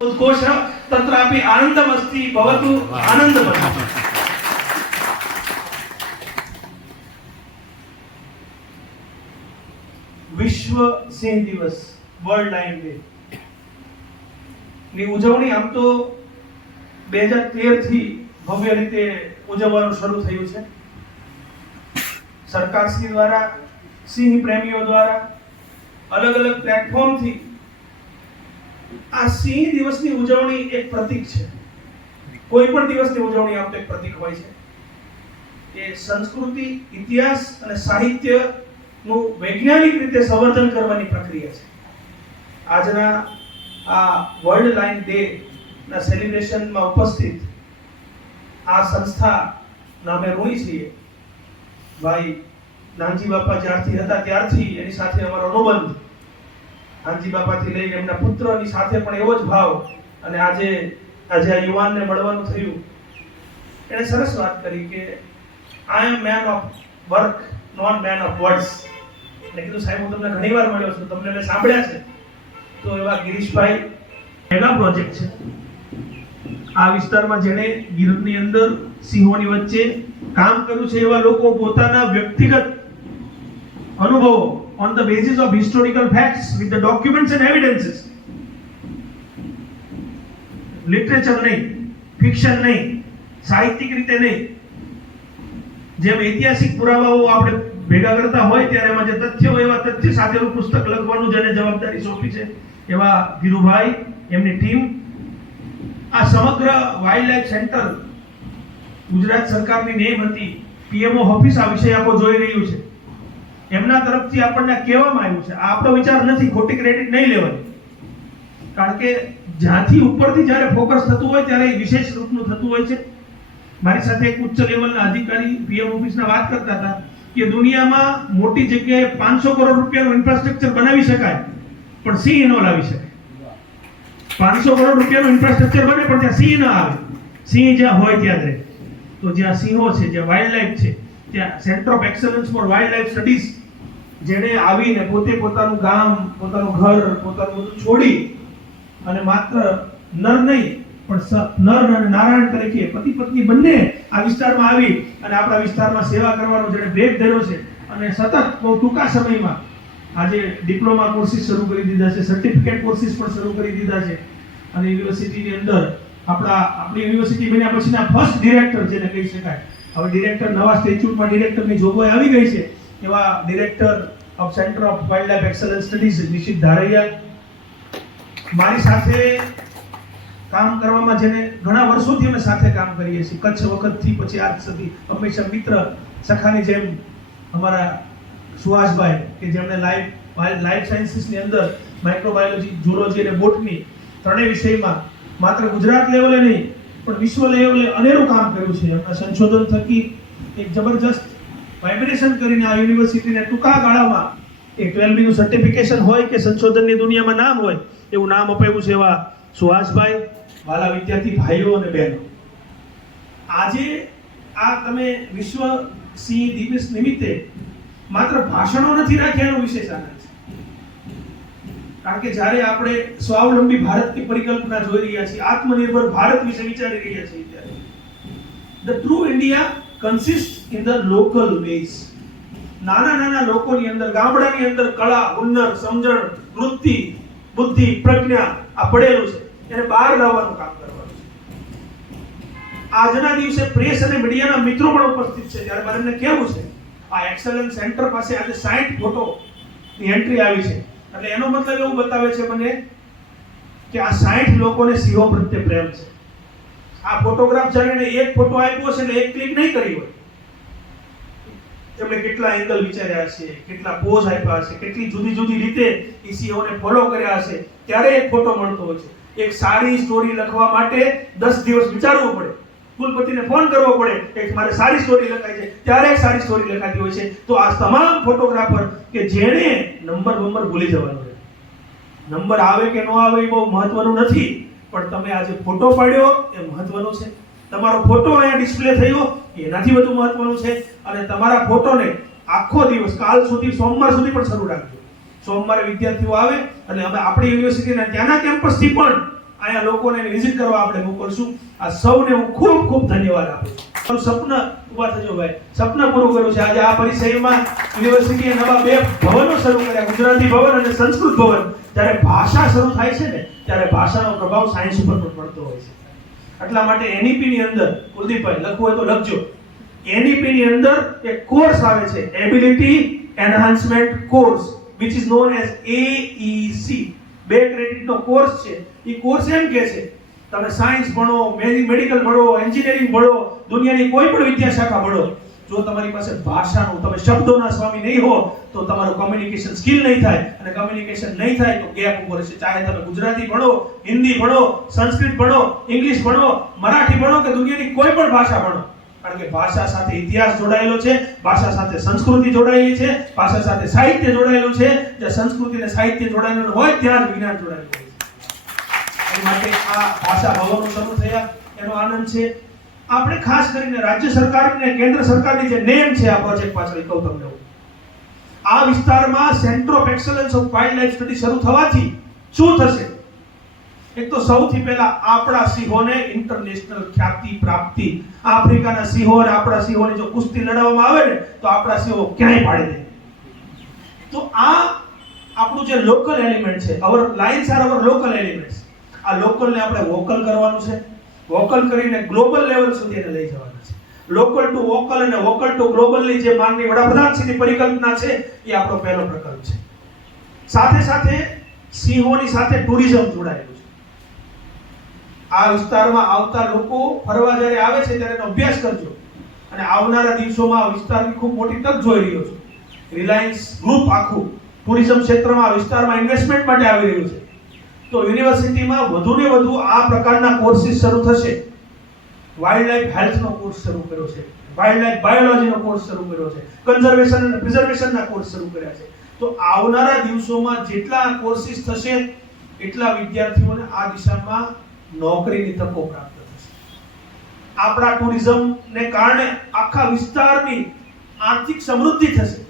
ઉદ્ઘોષ તत्रापि आनंदमस्ति भवतु आनंदमस्ति। વિશ્વ સિંહ દિવસ વર્લ્ડ લાયન ડે ની ઉજવણી આમ તો 2013 થી ભવ્ય રીતે ઉજવવાનું શરૂ થયું છે। સરકારશ્રી દ્વારા સિંહ પ્રેમીઓ દ્વારા અલગ અલગ પ્લેટફોર્મ થી આ સિંહ દિવસની ઉજવણી એક પ્રતીક છે। કોઈ પણ દિવસની ઉજવણી આમ તો એક પ્રતીક હોય છે કે સંસ્કૃતિ, ઇતિહાસ અને સાહિત્ય નું વૈજ્ઞાનિક રીતે સંવર્ધન કરવાની પ્રક્રિયા છે। આજના આ વર્લ્ડ લાયન ડે ના સેલિબ્રેશનમાં ઉપસ્થિત આ સંસ્થા નામે ઋણી છીએ। ભાઈ નાનજી બાપા જ્યારથી હતા ત્યારથી એની સાથે અમારો અનુબંધ, નાનજી બાપાથી લઈને એમના પુત્રની સાથે પણ એવો જ ભાવ, અને આજે આ યુવાનને મળવાનું થયું, એણે સરસ વાત કરી કે I am man of work not man of words. એટલે કીધું સાહેબ હું તમને ઘણીવાર મળ્યો છું, તમને મેં સાંભળ્યા છે। તો એવા ગિરીશભાઈ મેગા પ્રોજેક્ટ છે આ વિસ્તારમાં, જેણે ગીરની અંદર સિંહોની વચ્ચે કામ કર્યું છે। એવા લોકો પોતાના વ્યક્તિગત અનુભવો on the basis of historical facts with the documents and evidences, literature નહીં, fiction નહીં, સાહિત્યિક રીતે નહીં, જેમ ઐતિહાસિક પુરાવાઓ આપણે ભેગા કરતા હોય ત્યારે એમાં જે તથ્ય હોય એવા તથ્ય સાથેનું પુસ્તક લખવાનું જેને જવાબદારી સોંપી છે એવા ધીરુભાઈ, એમની ટીમ આ સમગ્ર વાઇલ્ડ લાઇફ સેન્ટર ગુજરાત સરકારની નેમ હતી, પીએમઓ ઓફિસ આ વિષય આખો જોઈ રહ્યું છે, એમના તરફથી આપણને કહેવામાં આવ્યું છે। આ આપણો વિચાર નથી, ખોટી ક્રેડિટ નહીં લેવાની, કારણ કે જ્યાંથી ઉપરથી જ્યારે ફોકસ થતું હોય ત્યારે વિશેષ રૂપનું થતું હોય છે। મારી સાથે એક ઉચ્ચ લેવલના અધિકારી પીએમ ઓફિસના વાત કરતા હતા કે દુનિયામાં મોટી જગ્યાએ 500 કરોડ રૂપિયાનું ઇન્ફ્રાસ્ટ્રક્ચર બનાવી શકાય પણ સિંહ ન લાવી શકાય। 500 કરોડ રૂપિયાનું ઇન્ફ્રાસ્ટ્રક્ચર બને પણ ત્યાં સિંહ ન આવે। સિંહ જ્યાં હોય ત્યાં રહે। તો જ્યાં સિંહો છે, જ્યાં વાઇલ્ડ લાઇફ છે, ત્યાં centre of excellence four wild life studies, જેણે આવીને પોતે પોતાનું ગામ, પોતાનું ઘર, પોતાનું બધું છોડી અને માત્ર નર નહીં પણ નર અને નારાયણ તરીકે પતિ પત્ની બંને આ વિસ્તારમાં આવી અને આપણા વિસ્તારમાં સેવા કરવાનો જેણે બ્રેક ધર્યો છે, અને સતત બહુ ટૂંકા સમયમાં આજે ડિપ્લોમા કોર્સિસ શરૂ કરી દીધા છે, સર્ટિફિકેટ કોર્સિસ પણ શરૂ કરી દીધા છે, અને યુનિવર્સિટીની અંદર આપણી યુનિવર્સિટી બન્યા પછીના ફર્સ્ટ ડિરેક્ટર જેને કહી શકાય, હવે ડિરેક્ટર નવા સ્ટેચ્યુટમાં ડિરેક્ટરની જોગવાઈ આવી ગઈ છે, એવા director of centre of wildlife excellence studies Nishit Dharaiya, મારી સાથે કામ કરવામાં જેને ઘણા વર્ષોથી અમે સાથે કામ કરીએ છીએ, કચ્છ વખતથી પછી આજ સુધી હંમેશા મિત્ર સખાની જેમ અમારા સુહાસભાઈ કે જેમણે લાઈફ સાયન્સીસની અંદર માઇક્રોબાયોલોજી, ઝૂલોજી અને બોટની ત્રણેય વિષયમાં માત્ર ગુજરાત લેવલે નહીં પણ વિશ્વ લેવલે અનેરું કામ કર્યું છે। એમના સંશોધન થકી એક જબરજસ્ત વાઇબ્રેશન કરીને આ યુનિવર્સિટીને ટૂંકા ગાળામાં એક 12B નું સર્ટિફિકેશન હોય કે સંશોધનની દુનિયામાં નામ હોય એવું નામ અપાવ્યું છે એવા સુહાસભાઈ, વાલા વિદ્યાર્થી ભાઈઓ અને બહેનો, આજે આ તમે વિશ્વ સિંહ દિવસ નિમિત્તે માત્ર ભાષણો નથી રાખ્યા એનો વિશેષ આનંદ છે, કારણ કે જ્યારે આપણે સ્વાવલંબી ભારતની પરિકલ્પના જોઈ રહ્યા છીએ, આત્મનિર્ભર ભારત વિશે વિચારી રહ્યા છીએ, ત્યારે the true India consist in the local ways. નાના નાના લોકોની અંદર, ગામડાની અંદર કળા, હુન્નર, સમજણ, વૃત્તિ, બુદ્ધિ, પ્રજ્ઞા આ પડેલું છે, એને બહાર લાવવાનું કામ કરવાનું છે। આજના દિવસે પ્રેસ અને મીડિયાના મિત્રો પણ ઉપસ્થિત છે, ત્યારે મારે એમને કહેવું છે આ એક્સલન્સ સેન્ટર પાસે આજે 60 ફોટોની એન્ટ્રી આવી છે, એટલે એનો મતલબ એવું બતાવે છે મને કે આ 60 લોકોને સિંહો પ્રત્યે પ્રેમ છે। આ ફોટોગ્રાફ જાણે એક ફોટો આપ્યો છે એટલે એક ક્લિક નહીં કરી હોય, તેમણે કેટલા એંગલ વિચાર્યા હશે, કેટલા પોઝ આપ્યા હશે, કેટલી જુદી જુદી રીતે એ સિંહોને ફોલો કર્યા હશે, ત્યારે એક ફોટો મળતો હોય છે। એક સારી સ્ટોરી લખવા માટે 10 દિવસ વિચારવું પડે, કુલપતિને ફોન કરવો પડે કે મારે સારી સ્ટોરી લખાય છે, ત્યારે એક સારી સ્ટોરી લખાતી હોય છે। તો આ તમામ ફોટોગ્રાફર કે જેણે નંબર ભૂલી જવાનો છે, નંબર આવે કે ન આવે એ બહુ મહત્વનું નથી, પણ તમે આજે ફોટો પાડ્યો એ મહત્વનું છે, તમારો ફોટો અહીંયા ડિસ્પ્લે થયો એનાથી વધુ મહત્વનું છે, અને તમારા ફોટોને આખો દિવસ કાલ સુધી, સોમવાર સુધી પણ શરૂ રાખજો। સોમવારે વિદ્યાર્થીઓ આવે અને અમે આપણી યુનિવર્સિટીના ત્યાંના કેમ્પસથી પણ અહીંયા લોકોને વિઝિટ કરવા આપણે મોકલશું. આ સૌને હું ખૂબ ખૂબ ધન્યવાદ આપું છું. સપન ઉભા થજો ભાઈ, સપના પૂરું કર્યું છે. આજે આ પરિસરમાં યુનિવર્સિટીએ નવા 2 ભવનો શરૂ કર્યા, ગુજરાતી ભવન અને સંસ્કૃત ભવન. જ્યારે ભાષા શરૂ થાય છે ને ત્યારે ભાષાનો પ્રભાવ સાયન્સ ઉપર પણ પડતો હોય છે. એટલા માટે એનઈપી ની અંદર કુલદીપભાઈ લખવું હોય તો લખજો. એનઈપી ની અંદર એક કોર્સ આવે છે, ability enhancement course, which is known as AEC. 2 ક્રેડિટનો કોર્સ છે. એ કોર્સ એમ કહે છે તમે સાયન્સ ભણો, મેડિકલ ભણો, એન્જિનિયરિંગ ભણો, દુનિયાની કોઈ પણ વિદ્યાશાખા ભણો, જો તમારી પાસે ભાષાનું, તમે શબ્દોના સ્વામી નહીં હો તો તમારું કમ્યુનિકેશન સ્કિલ નહીં થાય, અને કમ્યુનિકેશન નહીં થાય તો ગેપ ઉભો રહેશે. ચાહે તમે ગુજરાતી ભણો, હિન્દી ભણો, સંસ્કૃત ભણો, ઇંગ્લિશ ભણો, મરાઠી ભણો કે દુનિયાની કોઈ પણ ભાષા ભણો, કારણ કે ભાષા સાથે ઇતિહાસ જોડાયેલો છે, ભાષા સાથે સંસ્કૃતિ જોડાયેલી છે, ભાષા સાથે સાહિત્ય જોડાયેલું છે. જે સંસ્કૃતિ અને સાહિત્ય જોડાયેલું હોય ત્યાં જ વિજ્ઞાન જોડાયેલું હોય છે. એ માટે આ ભાષા ભવનો શરૂ થયા એનો આનંદ છે. આપણે ખાસ કરીને રાજ્ય સરકાર અને કેન્દ્ર સરકારની જે નેમ છે આ પ્રોજેક્ટ પાછળ કહું તમને, આ વિસ્તારમાં centre of excellence of wild life study શરૂ થવાથી શું થશે? એક તો સૌથી પહેલા આપણા સિંહોને ઇન્ટરનેશનલ ખ્યાતિ પ્રાપ્તિ. આફ્રિકાના સિંહો અને આપણા સિંહોની જો કુસ્તી લડાવવામાં આવે ને તો આપણા સિંહો ક્યાંય પાડી દે. તો આ આપણું જે લોકલ એલિમેન્ટ છે, our lines are our local elements. આ લોકલને આપણે વોકલ કરવાનું છે, વોકલ કરીને ગ્લોબલ લેવલ સુધી એને લઈ જવાના છે. લોકલ ટુ વોકલ અને વોકલ ટુ ગ્લોબલની જે માનનીય વડાપ્રધાન શ્રીની પરિકલ્પના છે એ આપણો પહેલો પ્રકલ્પ છે. સાથે સાથે સિંહોની સાથે ટુરિઝમ જોડાયેલું છે. આ વિસ્તારમાં આવતા લોકો ફરવા જ્યારે આવે છે ત્યારે એનો અભ્યાસ કરજો, અને આવનારા દિવસોમાં આ વિસ્તારની ખૂબ મોટી તક જોઈ રહ્યો છું. રિલાયન્સ ગ્રુપ આખું ટુરિઝમ ક્ષેત્રમાં આ વિસ્તારમાં ઇન્વેસ્ટમેન્ટ માટે આવી રહ્યું છે. તો યુનિવર્સિટીમાં વધુને વધુ આ પ્રકારના કોર્સિસ શરૂ થશે. વાઇલ્ડ લાઇફ હેલ્થનો કોર્સ શરૂ કર્યો છે, વાઇલ્ડ લાઇફ બાયોલોજીનો કોર્સ શરૂ કર્યો છે, કન્ઝર્વેશન અને પ્રિઝર્વેશનના કોર્સ શરૂ કર્યા છે. તો આવનારા દિવસોમાં જેટલા કોર્સિસ થશે એટલા વિદ્યાર્થીઓને આ દિશામાં નોકરીની તકો પ્રાપ્ત થશે. આપણા ટુરિઝમને કારણે આખા વિસ્તારની આર્થિક સમૃદ્ધિ થશે.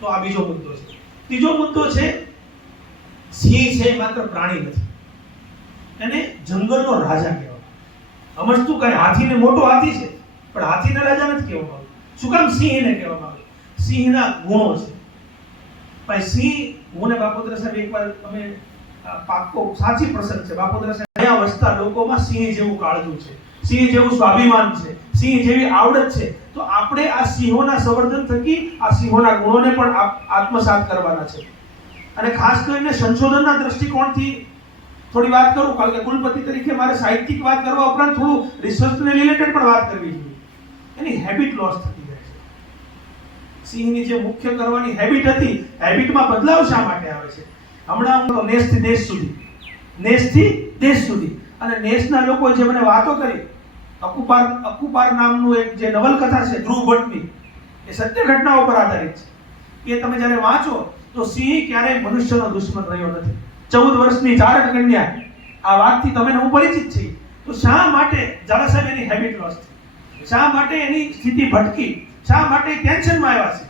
તો આ બીજો મુદ્દો છે. ત્રીજો મુદ્દો છે, સિંહ છે માત્ર પ્રાણી નથી, એને જંગલનો રાજા કહેવામાં આવે. સમજતું કઈ હાથીને મોટો હાથી છે પણ હાથીના રાજા નથી કહેવામાં આવે. શું કામ સિંહને કહેવામાં આવે? સિંહના ગુણો છે ભાઈ. સિંહ, હું ને બાપોદરા સાહેબ એકવાર અમે પાક્કો સાચી પ્રસંગ છે, બાપોદરા સાહેબ અહીંયા વસતા લોકોમાં સિંહ જેવું કાળજું છે, સિંહ જેવું સ્વાભિમાન છે, સિંહ જેવી આવડત છે. તો આપણે આ સિંહોના સંવર્ધન થકી આ સિંહોના ગુણોને પણ આત્મસાત કરવાના છે. અને ખાસ કરીને સંશોધનના દૃષ્ટિકોણથી થોડી વાત કરું, કારણ કે કુલપતિ તરીકે મારે સાહિત્યિક વાત કરવા ઉપરાંત થોડું રિસર્ચને રિલેટેડ પણ વાત કરવી જોઈએ. એની હેબિટ લોસ થતી જાય છે. સિંહની જે મુખ્ય કરવાની હેબિટ હતી, હેબિટમાં બદલાવ શા માટે આવે છે? હમણાં હું નેસથી દેશ સુધી, નેસથી દેશ સુધી, અને નેસના લોકો જે મને વાતો કરી, અકુપાર નામનું એક જે નવલકથા છે ધ્રુવ ભટ્ટની, એ સત્ય ઘટનાઓ પર આધારિત છે. એ તમે જ્યારે વાંચો તો સિંહ ક્યારેય મનુષ્યનો દુશ્મન રહ્યો નથી. 14 વર્ષની ચારક કન્યા, આ વાતથી તમે હું પરિચિત છીએ. તો શા માટે ઝાલા સાહેબ એની હેબિટ લોસ થઈ? શા માટે એની સ્થિતિ ભટકી? શા માટે ટેન્શનમાં આવ્યા છે?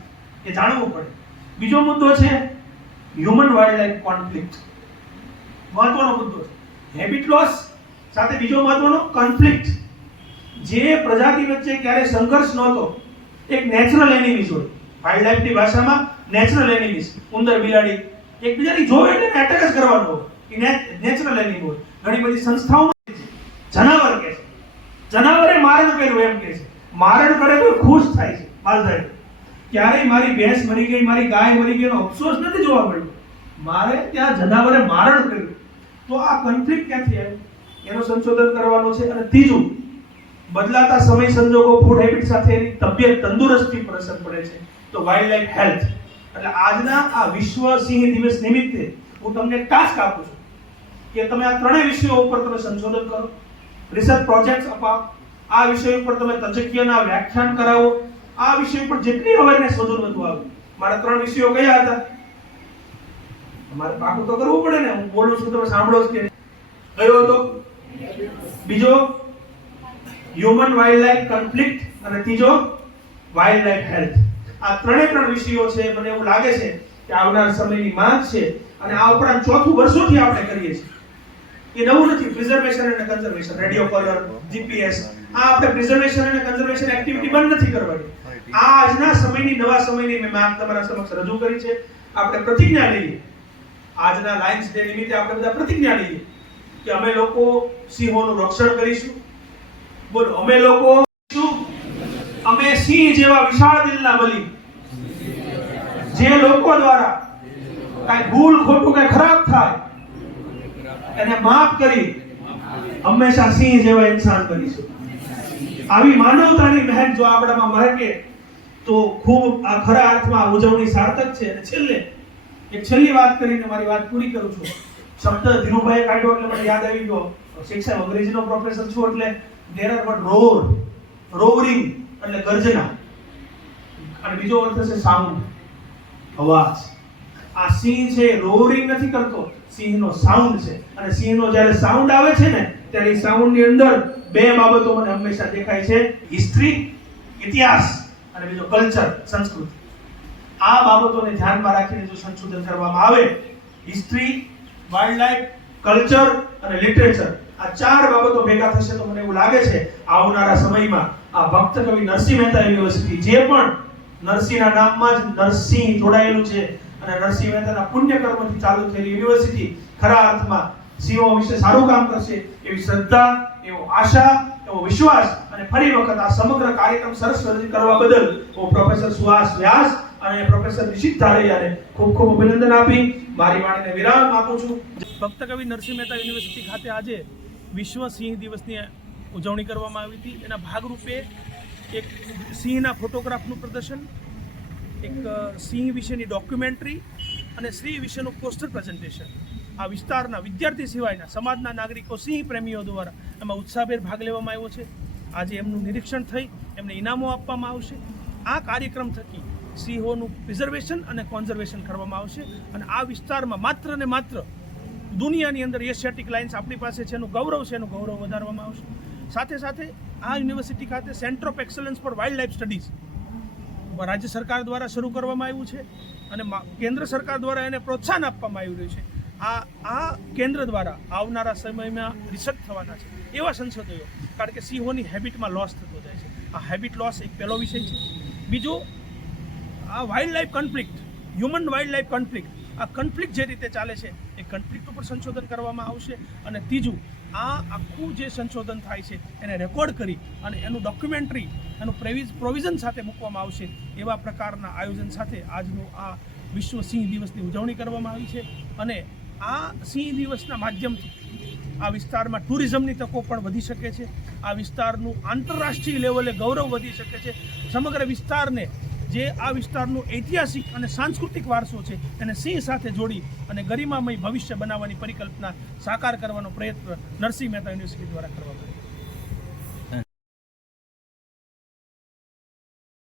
એ જાણવું પડે. બીજો મુદ્દો છે હ્યુમન વાઇલ્ડ લાઇફ કોન્ફ્લિક્ટ. મહત્વનો મુદ્દો છે. હેબિટ લોસ સાથે બીજો મહત્વનો કોન્ફ્લિક્ટ. જે પ્રજાતિ વચ્ચે ક્યારે સંઘર્ષ નહોતો, એક નેચરલ એનિમીઝ હોય. વાઇલ્ડ લાઇફની ભાષામાં નેચરલ એનિમીઝ, ઉંદર બિલાડી એકબીજાની જોવે એટલે એટેક જ કરવાનો હોય, એ નેચરલ એનિમી હોય. ઘણી બધી સંસ્થાઓમાં જનાવર કહે છે, જનાવરે મારણ કર્યું એમ કહે છે. મારણ કરે તો ખુશ થાય છે માલધારી. ક્યારેય મારી ભેંસ મરી ગઈ, મારી ગાય મરી ગઈ એનો અફસોસ નથી જોવા મળ્યો. મારે ત્યાં જનાવરે મારણ કર્યું. તો આ કોન્ફ્લિક્ટ ક્યાંથી આવ્યું એનું સંશોધન કરવાનું છે. અને ત્રીજું, બદલાતા સમય સંજોગો, ફૂડ હેબિટ સાથે એની તબિયત તંદુરસ્તી પર અસર પડે છે. તો વાઇલ્ડ લાઇફ હેલ્થ. એટલે આજના આ વિશ્વ સિંહ દિવસ નિમિત્તે હું તમને એક ટાસ્ક આપું છું કે તમે આ ત્રણેય વિષયો ઉપર તમે સંશોધન કરો, રિસર્ચ પ્રોજેક્ટ્સ અપાવો, આ વિષય ઉપર તમે તજજ્ઞના વ્યાખ્યાન કરાવો, આ વિષય ઉપર જેટલી અવેરનેસ વધુ આવે. મારા 3 વિષયો કયા હતા? મારે પાકું તો કરવું પડે ને, હું બોલું છું તમે સાંભળો છો કે કયો હતો? બીજો હ્યુમન વાઇલ્ડ લાઇફ કોન્ફ્લિક્ટ, અને ત્રીજો વાઇલ્ડ લાઇફ હેલ્થ. આ 3 વિષયો છે. મને એવું લાગે છે કે આવનાર સમયની માંગ છે, અને આ ઉપરાંત ચોથું વર્ષોથી આપણે કરીએ છીએ. એ નવું નથી. પ્રિઝર્વેશન અને કન્ઝર્વેશન, રેડિયો કોલર, જીપીએસ, આ આપણે પ્રિઝર્વેશન અને કન્ઝર્વેશન એક્ટિવિટી બંધ નથી કરવાની. આ આજના સમયની, નવા સમયની મેં માંગ તમારા સમક્ષ રજૂ કરી છે. આપણે પ્રતિજ્ઞા લઈએ, આજના લાયન્સ ડે નિમિત્તે આપણે બધા પ્રતિજ્ઞા લઈએ કે અમે લોકો સિંહોનું રક્ષણ કરીશું. બોલો, અમે લોકો અમે સિંહ જેવા વિશાળ દિલના બલી, જે લોકો દ્વારા કઈ ભૂલ ખોટું કઈ ખરાબ થાય એને માફ કરી હંમેશા સિંહ જેવા ઇન્સાન બનીશું. આવી માનવતાની મહેક જો આપણામાં મહેકે તો ખૂબ આ ખરા અર્થમાં ઉજવણી સાર્થક છે. અને છેલ્લે એક છેલ્લી વાત કરીને મારી વાત પૂરી કરું છું. શબ્દ ધીરુભાઈ કાઢ્યો એટલે મને યાદ આવી ગયો. શિક્ષણ અંગ્રેજીનો પ્રોફેસર છું એટલે there are but roar, roaring એટલે ગર્જના, અને બીજો અર્થ છે સાઉન્ડ, અવાજ. આ સિંહ છે રોરિંગ નથી કરતો, સિંહનો સાઉન્ડ છે. અને સિંહનો જ્યારે સાઉન્ડ આવે છે ને ત્યારે એ સાઉન્ડની અંદર બે બાબતો મને હંમેશા દેખાય છે: હિસ્ટ્રી, ઇતિહાસ, અને બીજો કલ્ચર, સંસ્કૃતિ. આ બાબતોને ધ્યાનમાં રાખીને જો સંશોધન કરવામાં આવે, હિસ્ટ્રી, વાઇલ્ડ લાઈફ, કલ્ચર અને લિટરેચર, આ ચાર બાબતો ભેગા થશે તો મને એવું લાગે છે આવનારા સમયમાં આ ભક્ત કવિ નરસિંહ મહેતા યુનિવર્સિટી, જે પણ નરસિંહના નામમાં જ નરસિંહ જોડાયેલું છે અને નરસિંહ મહેતાના પુણ્યકર્મથી ચાલુ થયેલી યુનિવર્સિટી ખરા અર્થમાં સિંહો વિશે સારું કામ કરશે એવી શ્રદ્ધા, એવો આશા, એવો વિશ્વાસ. અને ફરી વખત આ સમગ્ર કાર્યક્રમ સરસ કરવા બદલ હું પ્રોફેસર સુહાસ વ્યાસ અને પ્રોફેસર નિશિત ધારૈયાને ખૂબ ખૂબ અભિનંદન આપી મારી વાણીને વિરામ આપું છું. ભક્ત કવિ નરસિંહ મહેતા યુનિવર્સિટી ખાતે આજે વિશ્વ સિંહ દિવસની ઉજવણી કરવામાં આવી હતી. એના ભાગરૂપે એક સિંહના ફોટોગ્રાફનું પ્રદર્શન, એક સિંહ વિશેની ડોક્યુમેન્ટરી અને સિંહ વિશેનું પોસ્ટર પ્રેઝન્ટેશન આ વિસ્તારના વિદ્યાર્થી સિવાયના સમાજના નાગરિકો, સિંહ પ્રેમીઓ દ્વારા એમાં ઉત્સાહભેર ભાગ લેવામાં આવ્યો છે. આજે એમનું નિરીક્ષણ થઈ એમને ઇનામો આપવામાં આવશે. આ કાર્યક્રમ થકી સિંહોનું પ્રિઝર્વેશન અને કોન્ઝર્વેશન કરવામાં આવશે. અને આ વિસ્તારમાં માત્ર ને માત્ર દુનિયાની અંદર એશિયાટિક લાઇન્સ આપણી પાસે છે, એનું ગૌરવ છે, એનું ગૌરવ વધારવામાં આવશે. સાથે સાથે આ યુનિવર્સિટી ખાતે centre of excellence four wild life studies રાજ્ય સરકાર દ્વારા શરૂ કરવામાં આવ્યું છે અને કેન્દ્ર સરકાર દ્વારા એને પ્રોત્સાહન આપવામાં આવી રહ્યું છે. આ કેન્દ્ર દ્વારા આવનારા સમયમાં રિસર્ચ થવાના છે એવા સંશોધનો, કારણ કે સિંહોની હેબિટમાં લોસ થતો જાય છે. આ હેબિટ લોસ એક પહેલો વિષય છે. બીજો, આ wild life conflict, human wild life conflict, આ કોન્ફ્લિક્ટ જે રીતે ચાલે છે એ કોન્ફ્લિક્ટ ઉપર સંશોધન કરવામાં આવશે. અને ત્રીજું, આ આખું જે સંશોધન થાય છે એને રેકોર્ડ કરી અને એનું ડોક્યુમેન્ટરી, એનું પ્રોવિઝન સાથે મૂકવામાં આવશે. એવા પ્રકારના આયોજન સાથે આજનું આ વિશ્વ સિંહ દિવસની ઉજવણી કરવામાં આવી છે. અને આ સિંહ દિવસના માધ્યમથી આ વિસ્તારમાં ટુરિઝમની તકો પણ વધી શકે છે. આ વિસ્તારનું આંતરરાષ્ટ્રીય લેવલે ગૌરવ વધી શકે છે. સમગ્ર વિસ્તારને, જે આ વિસ્તારનું ઐતિહાસિક અને સાંસ્કૃતિક વારસો છે એને સિંહ સાથે જોડી અને ગરિમામય ભવિષ્ય બનાવવાની પરિકલ્પના સાકાર કરવાનો પ્રયત્ન નરસિંહ મહેતા યુનિવર્સિટી દ્વારા કરવામાં આવ્યો.